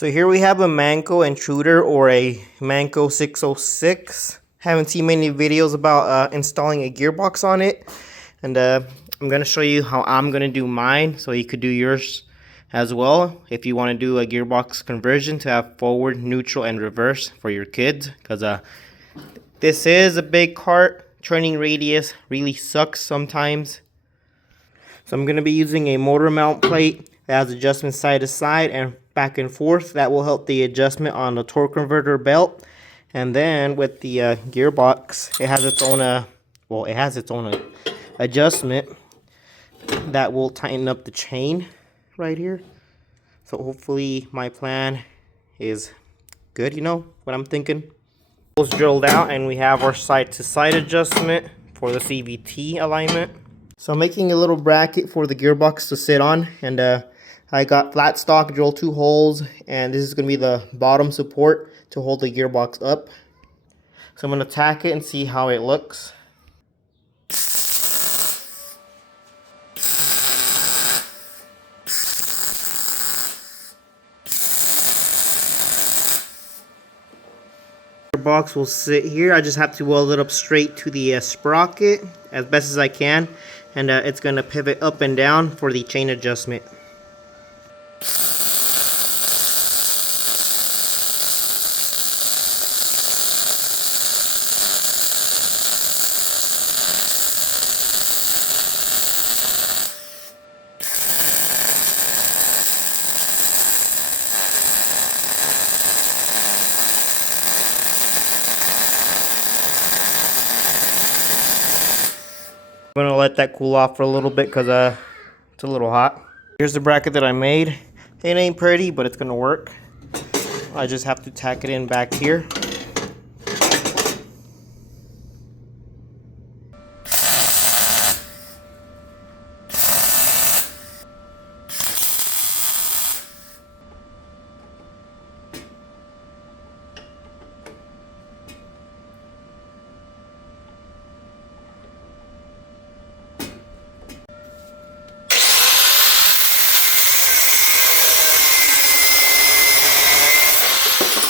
So here we have a Manco intruder or a Manco 606. Haven't seen many videos about installing a gearbox on it. And I'm going to show you how I'm going to do mine so you could do yours as well. If you want to do a gearbox conversion to have forward, neutral, and reverse for your kids. Because this is a big kart. Turning radius really sucks sometimes. So I'm going to be using a motor mount plate that has adjustment side to side and back and forth. That will help the adjustment on the torque converter belt. And then with the gearbox, it has its own adjustment that will tighten up the chain right here. So hopefully my plan is good, you know what I'm thinking. It's drilled out and we have our side to side adjustment for the CVT alignment. So I'm making a little bracket for the gearbox to sit on, and I got flat stock, drilled 2 holes, and this is going to be the bottom support to hold the gearbox up. So I'm going to tack it and see how it looks. Gearbox will sit here. I just have to weld it up straight to the sprocket as best as I can, and it's going to pivot up and down for the chain adjustment. I'm going to let that cool off for a little bit because it's a little hot. Here's the bracket that I made. It ain't pretty, but it's going to work. I just have to tack it in back here.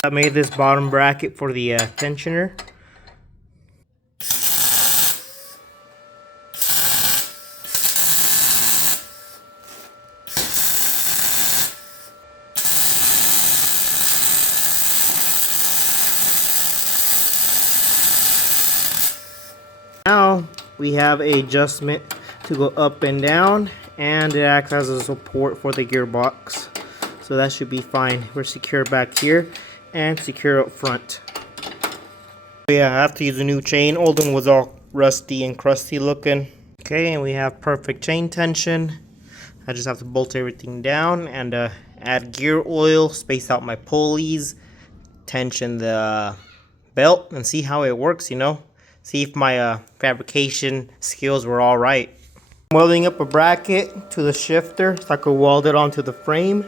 I made this bottom bracket for the tensioner. Now we have an adjustment to go up and down, and it acts as a support for the gearbox. So that should be fine. We're secure back here and secure up front. Yeah, I have to use a new chain. Old one was all rusty and crusty looking. Okay, and we have perfect chain tension. I just have to bolt everything down and add gear oil, space out my pulleys, tension the belt, and see how it works, you know. See if my fabrication skills were all right. I'm welding up a bracket to the shifter so I could weld it onto the frame.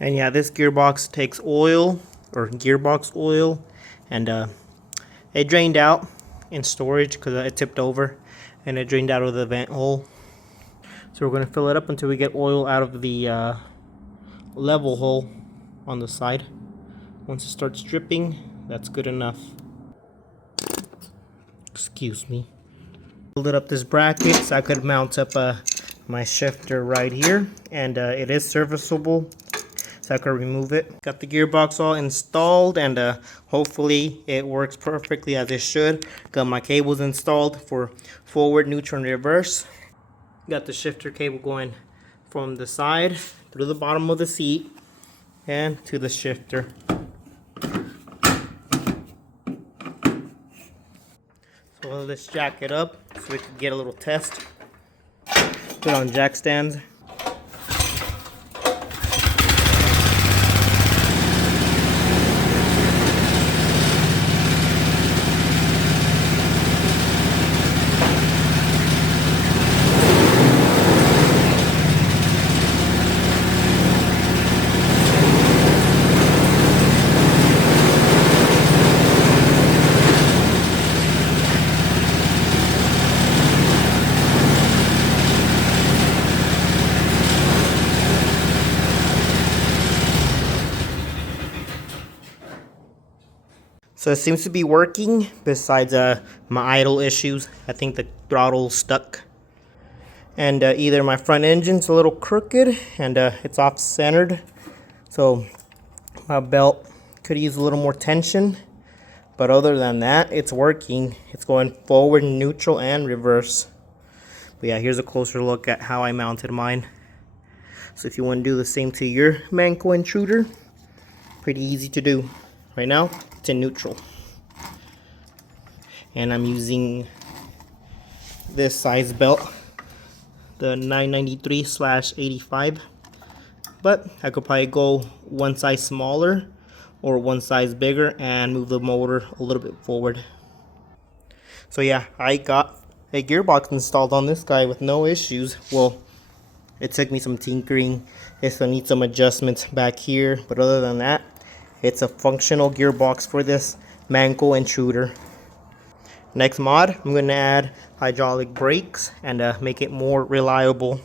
And yeah, this gearbox takes oil, or gearbox oil, and it drained out in storage because it tipped over, and it drained out of the vent hole. So we're going to fill it up until we get oil out of the level hole on the side. Once it starts dripping, that's good enough. Excuse me. Filled up this bracket so I could mount up my shifter right here, and it is serviceable. So I can remove it. Got the gearbox all installed, and hopefully it works perfectly as it should. Got my cables installed for forward, neutral, and reverse. Got the shifter cable going from the side through the bottom of the seat and to the shifter. So let's jack it up so we can get a little test. Put on jack stands. So it seems to be working, besides my idle issues. I think the throttle's stuck. And either my front engine's a little crooked and it's off-centered. So my belt could use a little more tension. But other than that, it's working. It's going forward, neutral, and reverse. But yeah, here's a closer look at how I mounted mine. So if you want to do the same to your Manco intruder, pretty easy to do. Right now, it's in neutral. And I'm using this size belt, the 993/85. But I could probably go one size smaller or one size bigger and move the motor a little bit forward. So yeah, I got a gearbox installed on this guy with no issues. Well, it took me some tinkering. It's gonna need some adjustments back here, but other than that, it's a functional gearbox for this Manco intruder. Next mod, I'm going to add hydraulic brakes and make it more reliable.